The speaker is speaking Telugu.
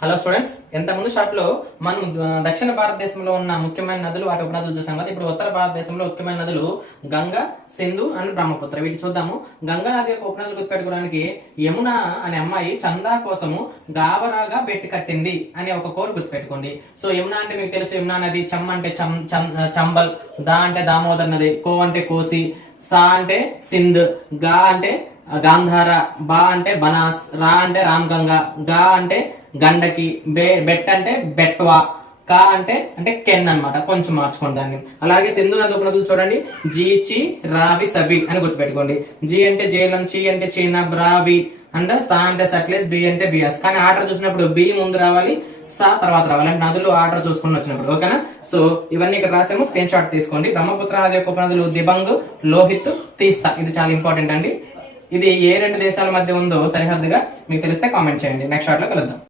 హలో స్టూడెంట్స్ ఇంతకుముందు షాట్లో మనం దక్షిణ భారతదేశంలో ఉన్న ముఖ్యమైన నదులు వాటి ఉపనదులు చూసాం కదా. ఇప్పుడు ఉత్తర భారతదేశంలో ముఖ్యమైన నదులు గంగా సింధు అండ్ బ్రహ్మపుత్ర. వీటి చూద్దాము. గంగా నది యొక్క ఉపనదులు గుర్తుపెట్టుకోవడానికి యమున అనే అమ్మాయి చందా కోసము గావరాగా బెట్టి కట్టింది అనే ఒక కోరు గుర్తుపెట్టుకోండి. సో యమున అంటే మీకు తెలుసు యమునా నది చమ్ అంటే చం చం చంబల్ దా అంటే దామోదర్ నది కో అంటే కోసి సా అంటే సింధ్గా అంటే గాంధార బా అంటే బనాస్ రా అంటే రామ్ గంగా గా అంటే గండకి బే బెట్ అంటే బెట్వా కా అంటే అంటే కెన్ అన్నమాట కొంచెం మార్చుకోండి దాన్ని. అలాగే సింధు నది ఉపనదులు చూడండి. జీచి రావి సబి అని గుర్తుపెట్టుకోండి. జీ అంటే జేలం చి అంటే చీనా బ్రావి అండ్ సా అంటే సట్లేస్ బి అంటే బిఎస్ కానీ ఆర్డర్ చూసినప్పుడు బి ముందు రావాలి సా తర్వాత రావాలి. అంటే నదులు ఆర్డర్ చూసుకుని వచ్చినప్పుడు ఓకేనా? సో ఇవన్నీ ఇక్కడ రాసేమో. స్క్రీన్ షాట్ తీసుకోండి. బ్రహ్మపుత్ర నది యొక్క ఉపనదులు దిబంగ్ లోహిత్ తీస్తా. ఇది చాలా ఇంపార్టెంట్ అండి. ఇది ఏ రెండు దేశాల మధ్య ఉందో సరిహద్దుగా మీకు తెలిస్తే కామెంట్ చేయండి. నెక్స్ట్ షాట్లో కలుద్దాం.